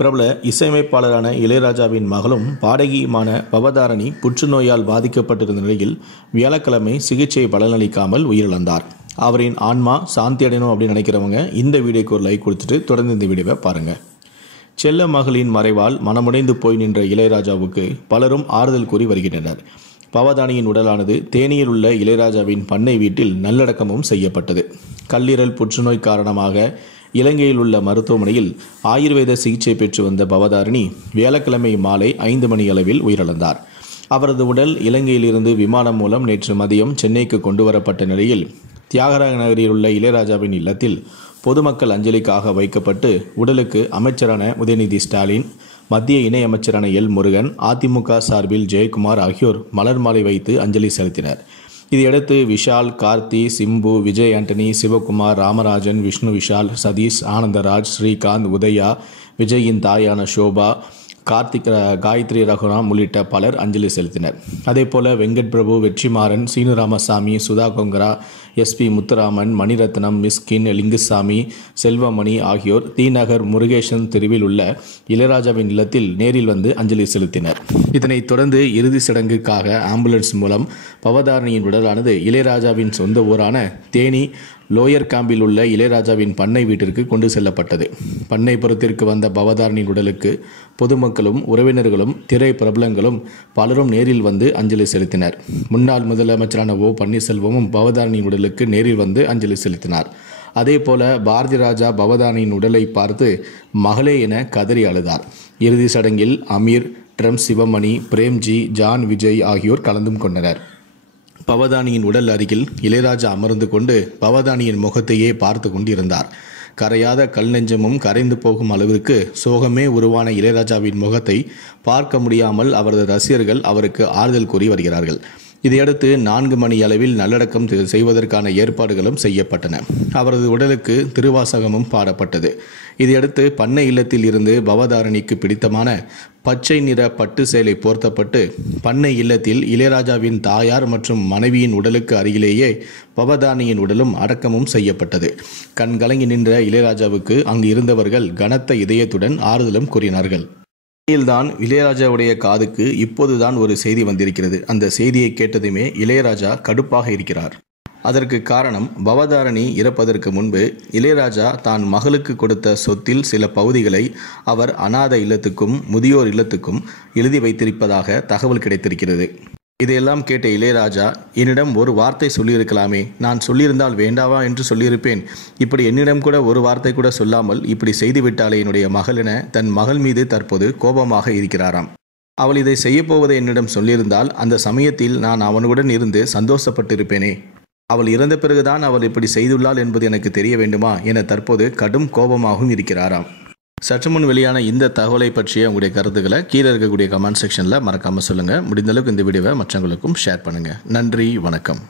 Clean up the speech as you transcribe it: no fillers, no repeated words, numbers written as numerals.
பிரபல இசையமைப்பாளரான இளையராஜாவின் மகளும் பாடகியுமான பவதாரணி புற்றுநோயால் பாதிக்கப்பட்டிருந்த நிலையில் வியாழக்கிழமை சிகிச்சை பலனளிக்காமல் உயிரிழந்தார். அவரின் ஆன்மா சாந்தி அடையணும் அப்படின்னு நினைக்கிறவங்க இந்த வீடியோக்கு ஒரு லைக் கொடுத்துட்டு தொடர்ந்து இந்த வீடியோவை பாருங்கள். செல்ல மகளின் மறைவால் மனமுடைந்து போய் நின்ற இளையராஜாவுக்கு பலரும் ஆறுதல் கூறி வருகின்றனர். பவதானியின் உடலானது தேனியில் உள்ள இளையராஜாவின் பண்ணை வீட்டில் நல்லடக்கமும் செய்யப்பட்டது. கல்லீரல் புற்றுநோய் காரணமாக இலங்கையில் உள்ள மருத்துவமனையில் ஆயுர்வேத சிகிச்சை பெற்று வந்த பவதாரணி வியாழக்கிழமை மாலை 5 மணி அளவில் உயிரிழந்தார். அவரது உடல் இலங்கையிலிருந்து விமானம் மூலம் நேற்று மதியம் சென்னைக்கு கொண்டு வரப்பட்ட நிலையில் தியாகராய நகரில் உள்ள இளையராஜாவின் இல்லத்தில் பொதுமக்கள் அஞ்சலிக்காக வைக்கப்பட்டு உடலுக்கு அமைச்சரான உதயநிதி ஸ்டாலின், மத்திய இணையமைச்சரான எல் முருகன், அதிமுக சார்பில் ஜெயக்குமார் ஆகியோர் மலர் மாலை வைத்து அஞ்சலி செலுத்தினர். இதையடுத்து விஷால், கார்த்தி, சிம்பு, விஜய் ஆண்டனி, சிவகுமார், ராமராஜன், விஷ்ணு விஷால், சதீஷ், ஆனந்தராஜ், ஸ்ரீகாந்த், உதயா, விஜயின் தாயான ஷோபா, காயத்ரி ரகுராம் உள்ளிட்ட பலர் அஞ்சலி செலுத்தினர். அதேபோல வெங்கட் பிரபு, வெற்றிமாறன், சீனு ராமசாமி, சுதா கொங்கரா, எஸ்பி முத்துராமன், மணிரத்னம், மிஸ்கின், லிங்குசாமி, செல்வமணி ஆகியோர் தீநகர் முருகேசன் தெருவில் உள்ள இளையராஜாவின் இல்லத்தில் நேரில் வந்து அஞ்சலி செலுத்தினர். இதனைத் தொடர்ந்து இறுதி சடங்குக்காக ஆம்புலன்ஸ் மூலம் பவதாரணியின் உடலானது இளையராஜாவின் சொந்த ஊரான தேனி லோயர் கேம்பில் உள்ள இளையராஜாவின் பண்ணை வீட்டிற்கு கொண்டு செல்லப்பட்டது. பண்ணைப்புறத்திற்கு வந்த பவதாரணியின் உடலுக்கு பொதுமக்களும் உறவினர்களும் திரை பிரபலங்களும் பலரும் நேரில் வந்து அஞ்சலி செலுத்தினர். முன்னாள் முதலமைச்சரான ஓ பன்னீர்செல்வமும் பவதாரணியின் உடலுக்கு நேரில் வந்து அஞ்சலி செலுத்தினார். அதேபோல பாரதி ராஜா பவதாரணியின் உடலை பார்த்து மகளே என கதறி அழுதார். இறுதி சடங்கில் அமீர், ட்ரம் சிவமணி, பிரேம்ஜி, ஜான் விஜய் ஆகியோர் கலந்து கொண்டனர். பவதானியின் உடல் அருகில் இளையராஜா அமர்ந்து கொண்டு பவதானியின் முகத்தையே பார்த்து கொண்டிருந்தார். கரையாத கல் நெஞ்சமும் கரைந்து போகும் அளவிற்கு சோகமே உருவான இளையராஜாவின் முகத்தை பார்க்க முடியாமல் அவரது ரசிகர்கள் அவருக்கு ஆறுதல் கூறி வருகிறார்கள். இதையடுத்து 4 மணி அளவில் நல்லடக்கம் செய்வதற்கான ஏற்பாடுகளும் செய்யப்பட்டன. அவரது உடலுக்கு திருவாசகமும் பாடப்பட்டது. இதையடுத்து பண்ணை இல்லத்தில் இருந்து பவதாரணிக்கு பிடித்தமான பச்சை நிற பட்டு சேலை போர்த்தப்பட்டு பண்ணை இல்லத்தில் இளையராஜாவின் தாயார் மற்றும் மனைவியின் உடலுக்கு அருகிலேயே பவதாரணியின் உடலும் அடக்கமும் செய்யப்பட்டது. கண்கலங்கி நின்ற இளையராஜாவுக்கு அங்கு இருந்தவர்கள் கனத்த இதயத்துடன் ஆறுதலும் கூறினார்கள். தான் இளையராஜாவுடைய காதுக்கு இப்போதுதான் ஒரு செய்தி வந்திருக்கிறது. அந்த செய்தியை கேட்டதுமே இளையராஜா கடுப்பாக இருக்கிறார். அதற்கு காரணம், பவதாரணி இறப்பதற்கு முன்பு இளையராஜா தான் மகளுக்கு கொடுத்த சொத்தில் சில பகுதிகளை அவர் அநாத இல்லத்துக்கும் முதியோர் இல்லத்துக்கும் எழுதி வைத்திருப்பதாக தகவல் கிடைத்திருக்கிறது. இதையெல்லாம் கேட்ட இளையராஜா, என்னிடம் ஒரு வார்த்தை சொல்லியிருக்கலாமே, நான் சொல்லியிருந்தால் வேண்டாவா என்று சொல்லியிருப்பேன். இப்படி என்னிடம் கூட ஒரு வார்த்தை கூட சொல்லாமல் இப்படி செய்துவிட்டாலே என்னுடைய மகள் என தன் மகள் மீது தற்போது கோபமாக இருக்கிறாராம். அவள் இதை செய்யப்போவதை என்னிடம் சொல்லியிருந்தால் அந்த சமயத்தில் நான் அவனுடன் இருந்து சந்தோஷப்பட்டிருப்பேனே. அவள் இறந்த பிறகுதான் அவள் இப்படி செய்துள்ளாள் என்பது எனக்கு தெரிய வேண்டுமா என தற்போது கடும் கோபமாகவும் இருக்கிறாராம். சற்று முன் வெளியான இந்த தகவலை பற்றிய உங்களுடைய கருத்துக்களை கீழே இருக்கக்கூடிய கமெண்ட் செக்ஷனில் மறக்காமல் சொல்லுங்கள். முடிந்தளவுக்கு இந்த வீடியோவை மற்றவங்களுக்கும் ஷேர் பண்ணுங்கள். நன்றி, வணக்கம்.